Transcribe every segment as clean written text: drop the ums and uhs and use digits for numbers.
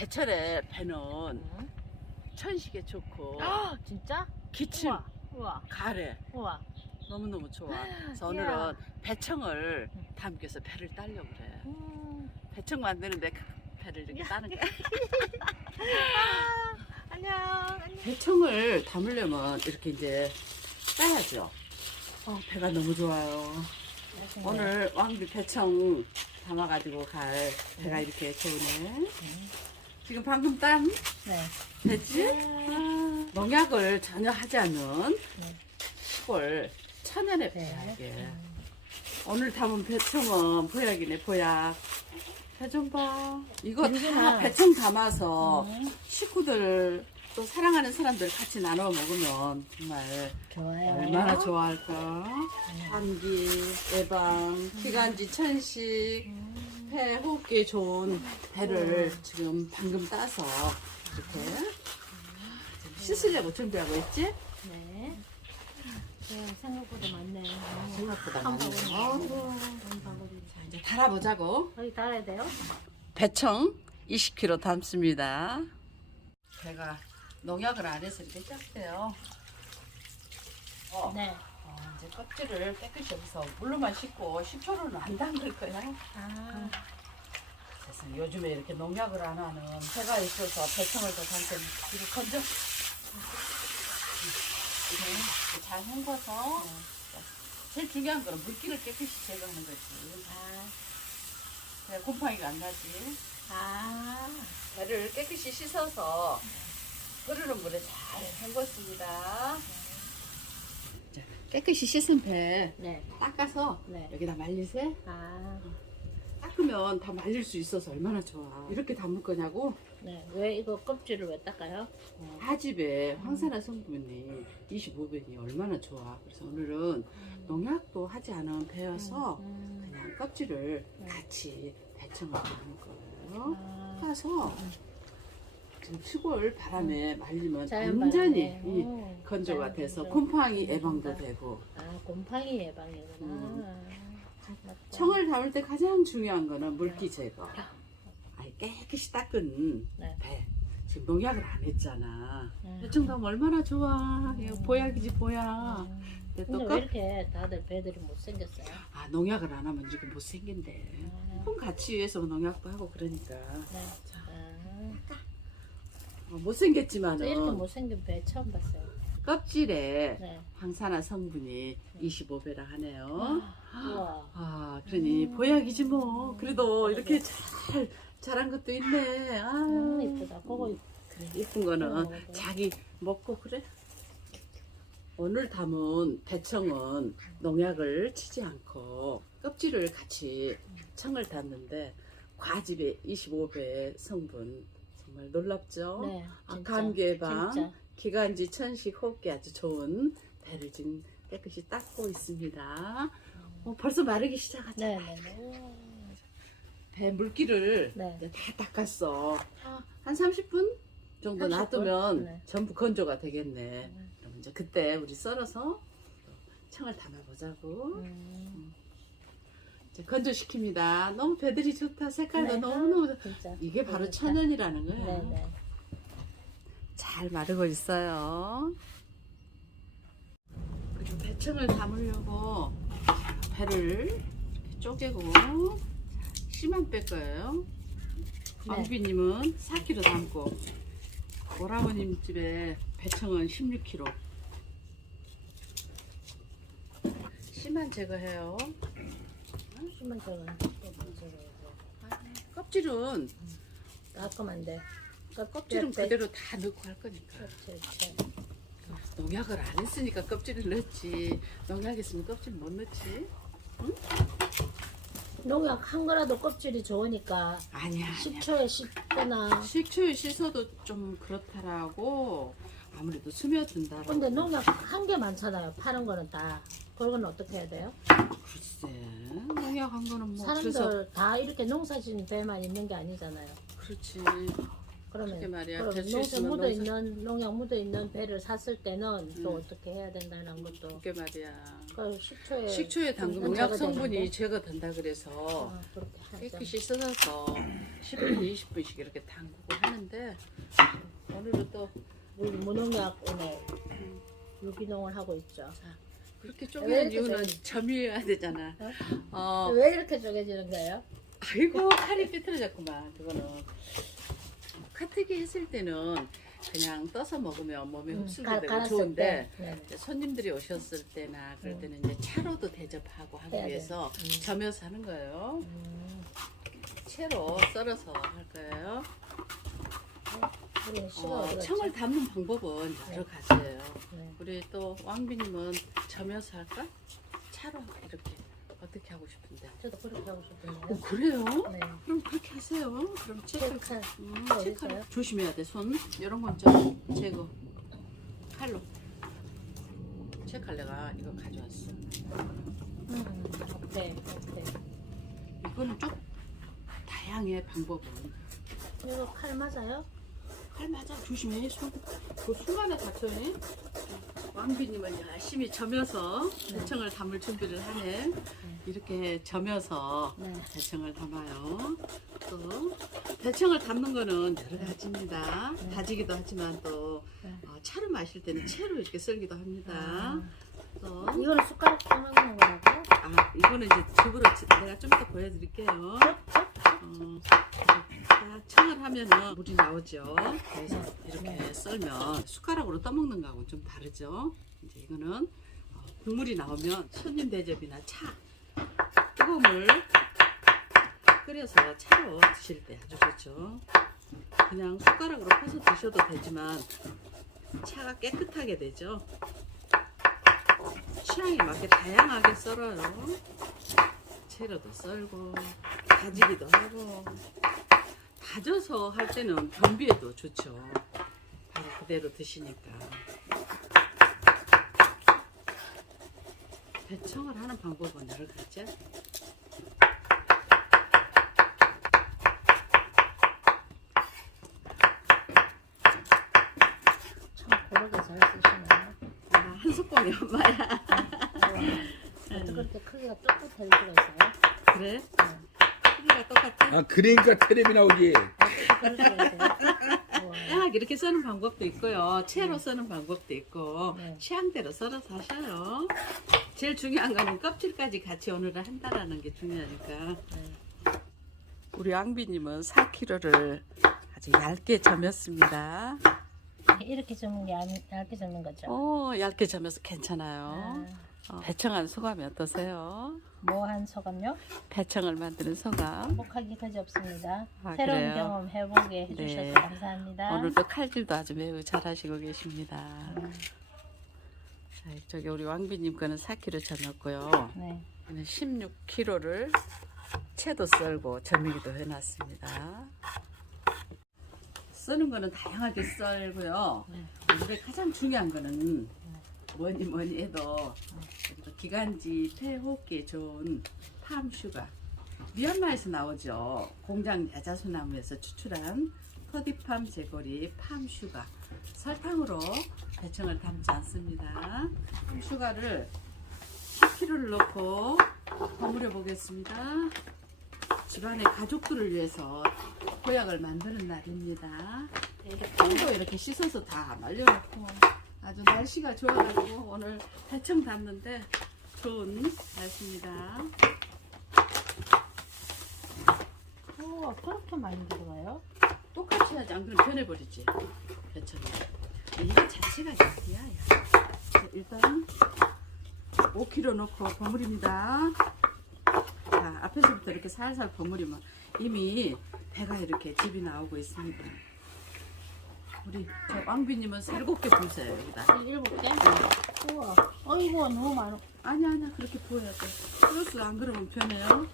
제철에 배는 응? 천식에 좋고 아, 진짜? 기침, 우와, 우와, 가래 우와. 너무너무 좋아. 그래서 이야. 오늘은 배청을 담겨서 배를 따려고 그래. 배청 만드는데 그 배를 이렇게 따는 거야. 안녕. 안녕. 배청을 담으려면 이렇게 이제 따야죠. 배가 너무 좋아요. 오늘 왕비 배청 담아가지고 갈 배가 이렇게 좋으네. 지금 방금 딴 네. 배지? 농약을 전혀 하지 않는 네. 시골 천연의 배야 네. 이게. 오늘 담은 배청은 보약이네 보약. 배 좀 봐. 이거 다 그러구나. 배청 담아서 식구들 또 사랑하는 사람들 같이 나눠 먹으면 정말 좋아요. 얼마나 좋아할까. 감기 예방, 기관지 천식, 폐 호흡기에 좋은 배를 지금 방금 따서 이렇게 씻으려고 준비하고 있지? 네. 네, 생각보다 많네. 생각보다 한 많네. 바구니. 한 바구니. 자, 이제 달아보자고. 여기 달아야 돼요? 배청 20kg 담습니다. 배가 농약을 안 해서 이렇게 작대요. 네. 이제 껍질을 깨끗이 여기서 물로만 씻고 10초로는 안 담글 거야. 아, 세상 요즘에 이렇게 농약을 안 하는 배가 있어서 배청을 더 담고 뒤로 건져. 이렇게 잘 헹궈서 제일 중요한 거는 물기를 깨끗이 제거하는 거지. 그래 곰팡이가 안 나지. 배를 깨끗이 씻어서 흐르는 물에 잘 헹궜습니다. 자, 깨끗이 씻은 배 네. 닦아서 네. 여기다 말리세. 아, 닦으면 다 말릴 수 있어서 얼마나 좋아. 이렇게 담을 거냐고? 네. 왜 이거 껍질을 왜 닦아요? 하집에 황산화 성분이 25배니 얼마나 좋아. 그래서 오늘은 농약도 하지 않은 배여서 그냥 껍질을 같이 배청을 담을 거예요. 아, 따서 지금 시골 바람에 말리면 자연 완전히 바람에. 이 오, 건조가 자연 돼서 건조. 곰팡이 예방도 되고. 아, 곰팡이 예방이구나. 맞다. 청을 담을 때 가장 중요한 거는 물기 제거. 아니, 깨끗이 닦은 네. 배. 지금 농약을 안 했잖아. 음. 배청 담으면 얼마나 좋아. 이거 보약이지 보약. 근데 또 근데 왜 이렇게 다들 배들이 못생겼어요? 농약을 안 하면 지금 못생긴대. 콩 같이 위해서 농약도 하고 그러니까. 네. 자, 저 못생겼지만은 이렇게 못생긴 배 처음 봤어요. 껍질에 네. 황산화 성분이 25배라 하네요. 우와. 그러니 보약이지 뭐. 그래도 이렇게 잘 자란 것도 있네. 이쁘다. 그거 이쁜 거는 먹어도. 자기 먹고 그래. 오늘 담은 배청은 농약을 치지 않고 껍질을 같이 청을 담는데 과즙의 25배 성분 정말 놀랍죠? 네. 진짜. 감기 예방, 진짜. 기관지 천식 호흡기 아주 좋은 배를 지금 깨끗이 닦고 있습니다. 벌써 마르기 시작하잖아. 네네네. 배 물기를 네. 이제 다 닦았어. 한 30분 정도 30분? 놔두면 네. 전부 건조가 되겠네. 그럼 이제 그때 우리 썰어서 청을 담아보자고. 이제 건조시킵니다. 너무 배들이 좋다. 색깔도 네. 너무너무 좋다. 진짜. 이게 바로 좋다. 천연이라는 거야. 네네. 잘 마르고 있어요. 그리고 배청을 담으려고 배를 이렇게 쪼개고 씨만 뺄 거예요. 네. 왕비님은 4kg 담고 오라버님 집에 배청은 16kg. 씨만 제거해요. 수만 저는 껍질은 깔끔한데. 껍질은 그대로 다 넣고 할 거니까. 그렇지. 농약을 안 했으니까 껍질을 넣지. 농약 했으면 껍질 못 넣지. 농약 한 거라도 껍질이 좋으니까 아니야. 10초에 씹거나. 식초에 씻어도 좀 그렇다라고 아무래도 스며든다. 근데 농약 한 개 많잖아요. 파는 거는 다. 그건 어떻게 해야 돼요? 글쎄 농약한 거는 뭐 사람들 그래서 다 이렇게 농사짓는 배만 있는 게 아니잖아요. 그렇지. 그러면 그게 말이야. 그럼 될수 농약 있으면 묻어 있는 농약 묻어 있는 배를 샀을 때는 또 어떻게 해야 된다는 것도 그게 말이야. 그 식초에 담근 좀 농약 제거되는데? 성분이 제거된다 그래서 그렇게 하죠. 깨끗이 씻어서 10분, 20분씩 이렇게 담그고 하는데 오늘은 또 우리 무농약 오늘 유기농을 하고 있죠. 그렇게 왜 쪼개는 이렇게 이유는 점유해야 되잖아. 왜 이렇게 쪼개지는 거예요? 아이고 칼이 삐뚤어졌구만. 그거는 카트기 했을 때는 그냥 떠서 먹으면 몸에 흡수도 되고 갈았을 좋은데 때. 네네. 이제 손님들이 오셨을 때나 그럴 때는 이제 차로도 대접하고 하기 해야 돼. 위해서 점여서 하는 거예요. 채로 썰어서 할 거예요. 우리는 씨가 어디 갔지? 청을 담는 방법은 여러 가지예요. 네. 우리 또 왕비님은 점여서 할까? 차로 이렇게 어떻게 하고 싶은데? 저도 그렇게 하고 싶은데요. 그래요? 네. 그럼 그렇게 하세요. 그럼 체크 칼. 체크를 조심해야 돼. 손 이런 건 좀 제거. 칼로. 체크할 내가 이거 가져왔어. 네. 이거는 좀 다양해 방법은. 이거 칼 맞아요? 칼 맞아. 조심해. 그 순간에 다쳐네. 왕비님은 열심히 점여서 대청을 담을 준비를 하네. 이렇게 점여서 네. 대청을 담아요. 또 대청을 담는 거는 여러 가지입니다. 다지기도 하지만 또 차로 마실 때는 채로 이렇게 썰기도 합니다. 또 이거는 숟가락 떠먹는 거라고? 이거는 이제 즙으로 내가 좀 이따 보여드릴게요. 딱 청을 하면은 물이 나오죠. 그래서 이렇게 썰면 숟가락으로 떠먹는 거하고는 좀 다르죠. 이제 이거는 국물이 나오면 손님 대접이나 차, 뜨거운 물 끓여서 차로 드실 때 아주 좋죠. 그냥 숟가락으로 퍼서 드셔도 되지만 차가 깨끗하게 되죠. 취향에 맞게 다양하게 썰어요. 채로도 썰고 다지기도 하고 다져서 할 때는 변비에도 좋죠. 바로 그대로 드시니까. 대청을 하는 방법은 여러 가지야. 참 고르게 잘 쓰시네요. 한 스푼이 엄마야. 어떻게 그렇게 크기가 똑같을 수가 있어요? 그래? 크기가 똑같아? 그러니까 텔레비 나오지. 그럴 수가 있어요? 딱 이렇게 써는 방법도 있고요. 채로 써는 방법도 있고 네. 취향대로 썰어서 하셔요. 제일 중요한 거는 껍질까지 같이 오늘은 한다라는 게 중요하니까. 우리 왕비님은 4kg를 아주 얇게 점였습니다. 이렇게 접는 게 얇게 접는 거죠? 얇게 점여서 괜찮아요. 배청한 소감이 어떠세요? 뭐한 소감요? 배청을 만드는 소감. 행복하기 그지없습니다. 아, 새로운 그래요? 경험 해보게 해주셔서 네. 감사합니다. 오늘도 칼질도 아주 매우 잘하시고 계십니다. 자, 저기 우리 왕비님 거는 4kg 점였고요. 네. 16kg를 채도 썰고 점이기도 해놨습니다. 쓰는 거는 다양하게 썰고요. 네. 오늘의 가장 중요한 거는 뭐니 해도 기관지 폐호흡기에 좋은 팜슈가 미얀마에서 나오죠. 공장 야자수나무에서 추출한 터디팜 제거리 팜슈가 설탕으로 대청을 담지 않습니다. 팜슈가를 10kg를 넣고 버무려 보겠습니다. 집안의 가족들을 위해서 보약을 만드는 날입니다. 콩도 이렇게 씻어서 다 말려놓고 아주 날씨가 좋아가지고 오늘 대청 담는데 좋은 날씨입니다. 우와, 그렇게 많이 들어가요? 똑같이 하지 안 그러면 변해버리지. 대청이. 이게 자체가 약이야. 약. 일단 5kg 넣고 버무립니다. 자, 앞에서부터 이렇게 살살 버무리면 이미 배가 이렇게 즙이 나오고 있습니다. 우리 저 왕비님은 7개 부으세요 여기다. 7개? 우와, 어이구 너무 많아. 아니야 그렇게 부어야 돼. 플러스 안 그러면 변해요.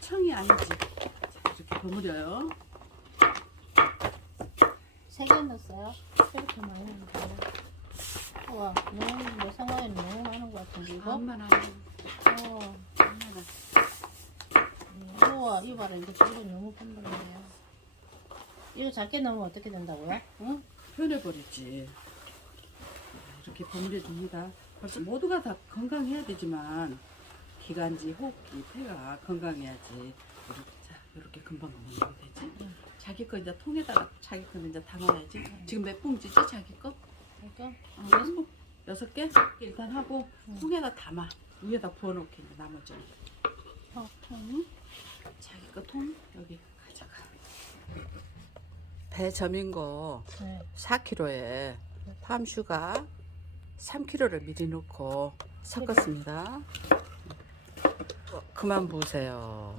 청이 아니지. 자, 이렇게 버무려요. 3개 넣었어요? 이렇게 많이 넣었어요? 우와, 너무 내 생각에는 너무 많은 것 같은데 이거? 엄마나 우와, 엄마나. 우와, 이거 봐라, 이거 너무 뻔뻔해요. 이거 작게 넣으면 어떻게 된다고요? 어? 편해버리지. 이렇게 버무려 줍니다. 벌써 모두가 다 건강해야 되지만 기관지, 호흡기, 폐가 건강해야지. 이렇게 금방 먹는 게 되지. 자기 거 이제 통에다가 자기 거 이제 담아야지. 지금 몇 봉지지 자기 거? 이거? 6개? 일단 하고 통에다 담아. 위에다 부어놓게 이제 나머지는. 통. 자기 거 통 여기 가져가. 배 점인 거 네. 4kg에 팜슈가 3kg를 미리 넣고 섞었습니다. 그만 보세요.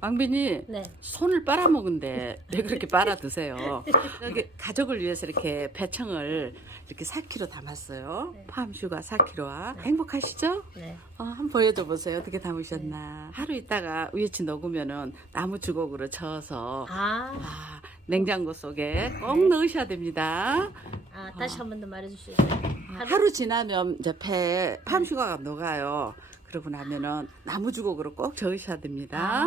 왕빈이 네. 손을 빨아먹은데 왜 그렇게 빨아 드세요? 여기 가족을 위해서 이렇게 배청을 이렇게 4kg 담았어요. 네. 팜슈가 4kg와 행복하시죠? 네. 한번 보여줘 보세요. 어떻게 담으셨나. 하루 있다가 위에치 녹으면은 나무 주걱으로 저어서 냉장고 속에 꼭 넣으셔야 됩니다. 다시 한 번 더 말해줄 수 있어요? 하루 지나면 이제 배에 팜슈가가 녹아요. 그러고 나면은 나무 주걱으로 꼭 저으셔야 됩니다.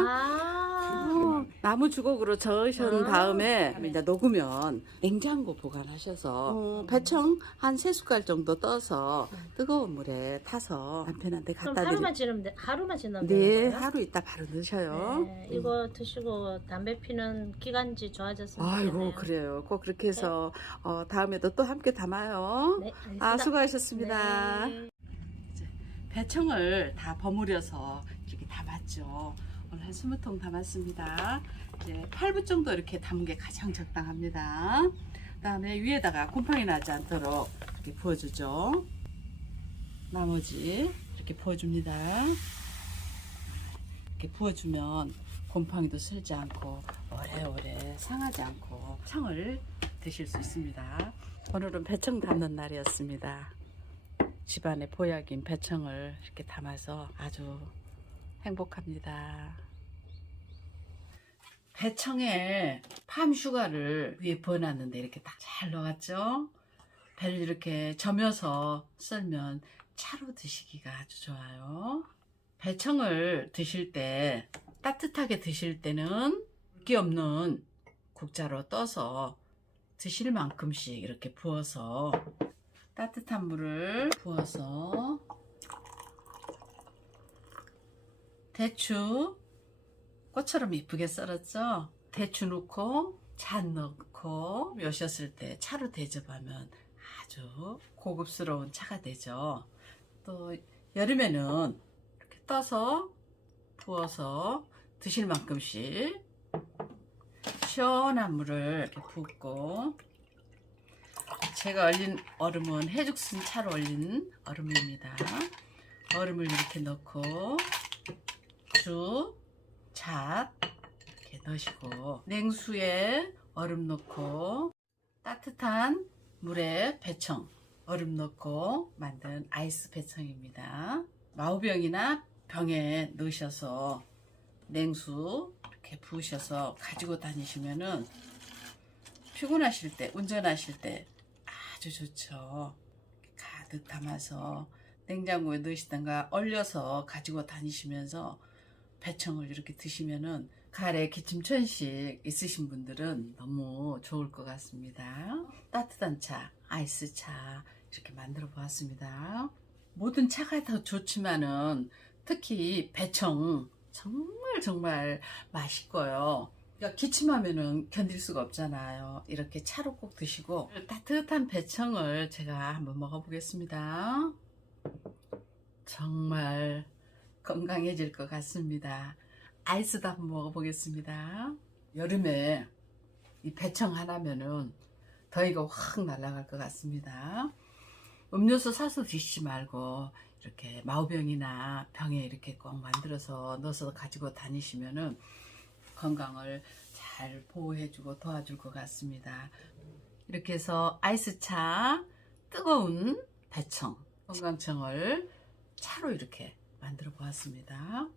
나무 주걱으로 저으신 다음에 이제 녹으면 냉장고 보관하셔서 배청 한 3숟갈 정도 떠서 뜨거운 물에 타서 남편한테 그럼 갖다 하루만 드리면 지르면 하루만 지나면 네, 되는 거예요? 하루 있다 바로 넣으셔요. 네, 이거 드시고 담배 피는 기관지 좋아졌으면 아이고 좋겠네요. 그래요. 꼭 그렇게 해서 다음에도 또 함께 담아요. 네, 알겠습니다. 수고하셨습니다. 네. 배청을 다 버무려서 이렇게 담았죠. 오늘 한 20통 담았습니다. 이제 8분 정도 이렇게 담은 게 가장 적당합니다. 그 다음에 위에다가 곰팡이 나지 않도록 이렇게 부어주죠. 나머지 이렇게 부어줍니다. 이렇게 부어주면 곰팡이도 슬지 않고 오래오래 상하지 않고 청을 드실 수 있습니다. 오늘은 배청 담는 날이었습니다. 집안의 보약인 배청을 이렇게 담아서 아주 행복합니다. 배청에 팜슈가를 위에 부어놨는데 이렇게 딱 잘 넣었죠. 배를 이렇게 저며서 썰면 차로 드시기가 아주 좋아요. 배청을 드실 때 따뜻하게 드실 때는 물기 없는 국자로 떠서 드실 만큼씩 이렇게 부어서 따뜻한 물을 부어서 대추 꽃처럼 이쁘게 썰었죠. 대추 넣고 잔 넣고 여셨을 때 차로 대접하면 아주 고급스러운 차가 되죠. 또 여름에는 이렇게 떠서 부어서 드실 만큼씩 시원한 물을 이렇게 붓고, 제가 얼린 얼음은 해죽순 차로 얼린 얼음입니다. 얼음을 이렇게 넣고 주, 잣 이렇게 넣으시고, 냉수에 얼음 넣고 따뜻한 물에 배청, 얼음 넣고 만든 아이스 배청입니다. 마우병이나 병에 넣으셔서 냉수 이렇게 부으셔서 가지고 다니시면은 피곤하실 때, 운전하실 때 아주 좋죠. 가득 담아서 냉장고에 넣으시던가 얼려서 가지고 다니시면서 배청을 이렇게 드시면은 가래 기침천식 있으신 분들은 너무 좋을 것 같습니다. 따뜻한 차, 아이스 차 이렇게 만들어 보았습니다. 모든 차가 더 좋지만은 특히 배청 정말 맛있고요. 그러니까 기침하면은 견딜 수가 없잖아요. 이렇게 차로 꼭 드시고, 따뜻한 배청을 제가 한번 먹어보겠습니다. 정말 건강해질 것 같습니다. 아이스도 한번 먹어보겠습니다. 여름에 이 배청 하나면은 더위가 확 날아갈 것 같습니다. 음료수 사서 드시지 말고 이렇게 마우병이나 병에 이렇게 꼭 만들어서 넣어서 가지고 다니시면은 건강을 잘 보호해주고 도와줄 것 같습니다. 이렇게 해서 아이스차, 뜨거운 배청, 건강청을 차로 이렇게 만들어 보았습니다.